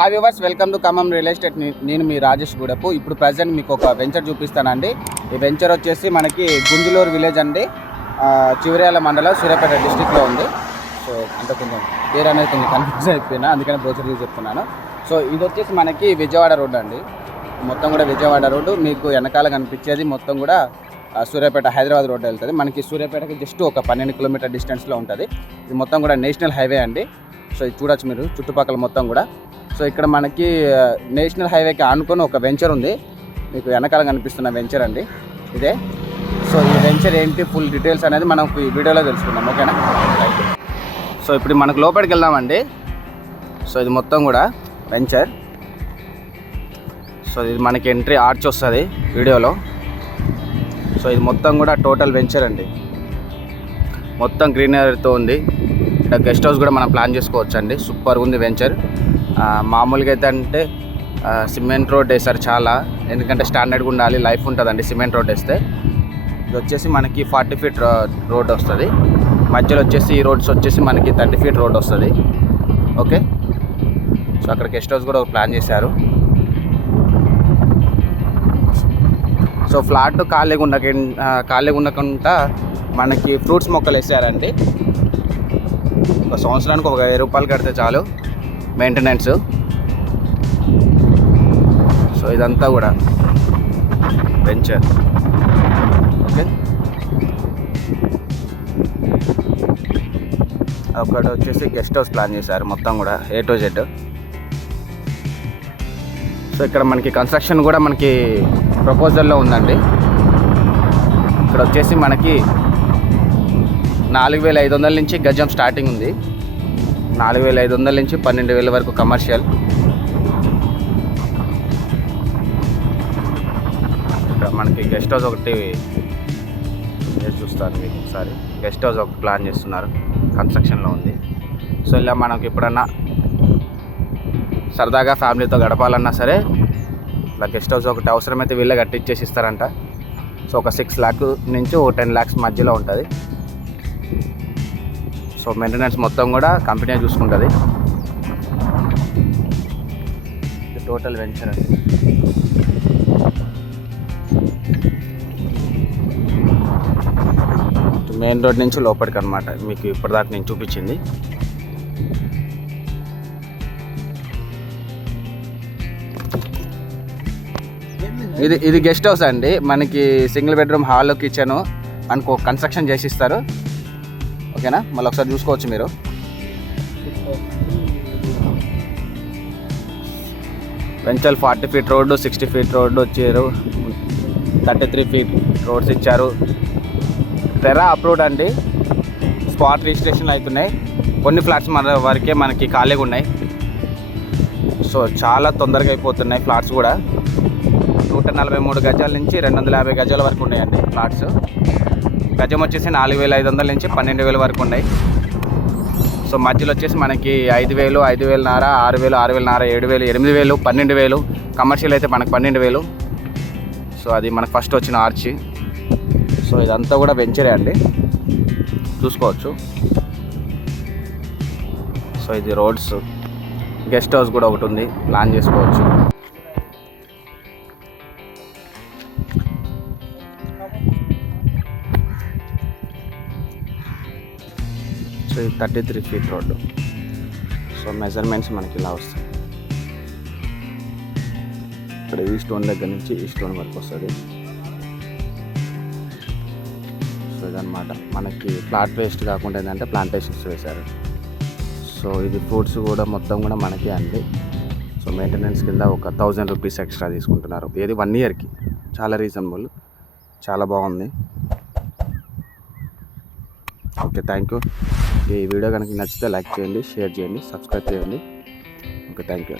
Hi viewers, welcome to Khammam real estate. నేను మీ రాజేష్ గూడపు. ఇప్పుడు present మీకు ఒక వెంచర్ చూపిస్తానండి. ఈ వెంచర్ వచ్చేసి మనకి గుంజులూరు విలేజ్ అండి, చివరియాల మండలం, సూర్యాపేట డిస్టిక్లో ఉంది. సో అంటే కొంచెం పేరు అనేది కొంచెం కన్ఫ్యూజ్ అయిపోయినా, అందుకని బ్రోచర్ చూసి చెప్తున్నాను. సో ఇది వచ్చేసి మనకి విజయవాడ రోడ్ అండి, మొత్తం కూడా విజయవాడ రోడ్డు. మీకు వెనకాల కనిపించేది మొత్తం కూడా సూర్యాపేట హైదరాబాద్ రోడ్డు వెళ్తుంది. మనకి సూర్యాపేటకి జస్ట్ ఒక 12 కిలోమీటర్ డిస్టెన్స్లో ఉంటుంది. ఇది మొత్తం కూడా నేషనల్ హైవే అండి. సో ఇది చూడొచ్చు మీరు చుట్టుపక్కల మొత్తం కూడా. సో ఇక్కడ మనకి నేషనల్ హైవేకి ఆనుకొని ఒక వెంచర్ ఉంది, మీకు వెనకాల కనిపిస్తున్న వెంచర్ అండి ఇదే. సో ఈ వెంచర్ ఏంటి, ఫుల్ డీటెయిల్స్ అనేది మనం ఈ వీడియోలో తెలుసుకుందాం, ఓకేనా? సో ఇప్పుడు మనకు లోపలికి వెళ్దామండి. సో ఇది మొత్తం కూడా వెంచర్. సో ఇది మనకి ఎంట్రీ ఆర్చ్ వస్తుంది వీడియోలో. సో ఇది మొత్తం కూడా టోటల్ వెంచర్ అండి, మొత్తం గ్రీనరీతో ఉంది. ఇక్కడ గెస్ట్ హౌస్ కూడా మనం ప్లాన్ చేసుకోవచ్చు అండి. సూపర్ ఉంది వెంచర్. మామూలుగా అయితే అంటే సిమెంట్ రోడ్ వేస్తారు చాలా, ఎందుకంటే స్టాండర్డ్గా ఉండాలి, లైఫ్ ఉంటుందండి సిమెంట్ రోడ్ వేస్తే. ఇది వచ్చేసి మనకి 40 ఫీట్ రోడ్ వస్తుంది. మధ్యలో వచ్చేసి ఈ రోడ్స్ వచ్చేసి మనకి 30 ఫీట్ రోడ్ వస్తుంది, ఓకే. సో అక్కడ గెస్ట్ హౌస్ కూడా ప్లాన్ చేశారు. సో ఫ్లాట్ ఖాళీగా ఉండకుండా మనకి ఫ్రూట్స్ మొక్కలు వేసారండి. ఒక సంవత్సరానికి ఒక 1000 రూపాయలు కడితే చాలు మెయింటెనెన్స్. సో ఇదంతా కూడా వెంచర్, ఓకే. అక్కడ వచ్చేసి గెస్ట్ హౌస్ ప్లాన్ చేశారు మొత్తం కూడా A to Z. సో ఇక్కడ మనకి కన్స్ట్రక్షన్ కూడా మనకి ప్రపోజల్లో ఉందండి. ఇక్కడ వచ్చేసి మనకి 4500 నుంచి గజం స్టార్టింగ్ ఉంది. 4500 నుంచి 12000 వరకు కమర్షియల్. ఇక్కడ మనకి గెస్ట్ హౌస్ ఒకటి చూస్తారు మీకు ఒకసారి. గెస్ట్ హౌస్ ఒకటి ప్లాన్ చేస్తున్నారు, కన్స్ట్రక్షన్లో ఉంది. సో ఇలా మనకి ఎప్పుడన్నా సరదాగా ఫ్యామిలీతో గడపాలన్నా సరే ఇలా గెస్ట్ హౌస్ ఒకటి అవసరమైతే వీళ్ళే కట్టించేసి ఇస్తారంట. సో ఒక 6 lakhs నుంచి 10 lakhs మధ్యలో ఉంటుంది. సో మెయింటెనెన్స్ మొత్తం కూడా కంపెనీ చూసుకుంటుంది. ఇది టోటల్ వెంచర్ అండి. మెయిన్ రోడ్ నుంచి లోపలికి అనమాట, మీకు ఇప్పటిదాకా నేను చూపించింది. ఇది గెస్ట్ హౌస్ అండి. మనకి సింగిల్ బెడ్రూమ్, హాల్, కిచెను మనకు కన్స్ట్రక్షన్ చేసి ఇస్తారు, ఓకేనా? మళ్ళీ ఒకసారి చూసుకోవచ్చు మీరు. Venture 40 feet road, 60 feet road వచ్చారు, 33 ఫీట్ రోడ్స్ ఇచ్చారు. తెరా అప్రూవ్డ్ అండి, స్పాట్ రిజిస్ట్రేషన్లు అవుతున్నాయి. కొన్ని ఫ్లాట్స్ మన వరకే మనకి ఖాళీగా ఉన్నాయి. సో చాలా తొందరగా అయిపోతున్నాయి ఫ్లాట్స్ కూడా. 143 గజాల నుంచి 250 గజాల వరకు ఉన్నాయండి ఫ్లాట్స్. గజం వచ్చేసి 4500 నుంచి 12000 వరకు ఉన్నాయి. సో మధ్యలో వచ్చేసి మనకి 5000, 5000 6000, 6000 7000, 8000, 12000. కమర్షియల్ అయితే మనకు 12000. సో అది మనకు ఫస్ట్ వచ్చిన ఆర్చి. సో ఇదంతా కూడా వెంచరే అండి, చూసుకోవచ్చు. సో ఇది రోడ్స్, గెస్ట్ హౌస్ కూడా ఒకటి ఉంది, ప్లాన్ చేసుకోవచ్చు. సో ఇది 33 ఫీట్ రోడ్డు. సో మెజర్మెంట్స్ మనకి ఇలా వస్తాయి. ఇక్కడ ఈ స్టోన్ దగ్గర నుంచి ఈ స్టోన్ వరకు వస్తుంది. సో ఇదన్నమాట మనకి ఫ్లాట్ వేస్ట్ కాకుండా ఏంటంటే ప్లాంటేషన్స్ వేశారు. సో ఇది ఫ్రూట్స్ కూడా మొత్తం కూడా మనకి అండి. సో మెయింటెనెన్స్ కింద ఒక 1000 రూపీస్ ఎక్స్ట్రా తీసుకుంటున్నారు. ఇది 1 yearకి, చాలా రీజనబుల్, చాలా బాగుంది. Okay, thank you. ఈ వీడియో కనుక నచ్చితే లైక్ చేయండి, షేర్ చేయండి, సబ్స్క్రైబ్ చేయండి. Okay, thank you.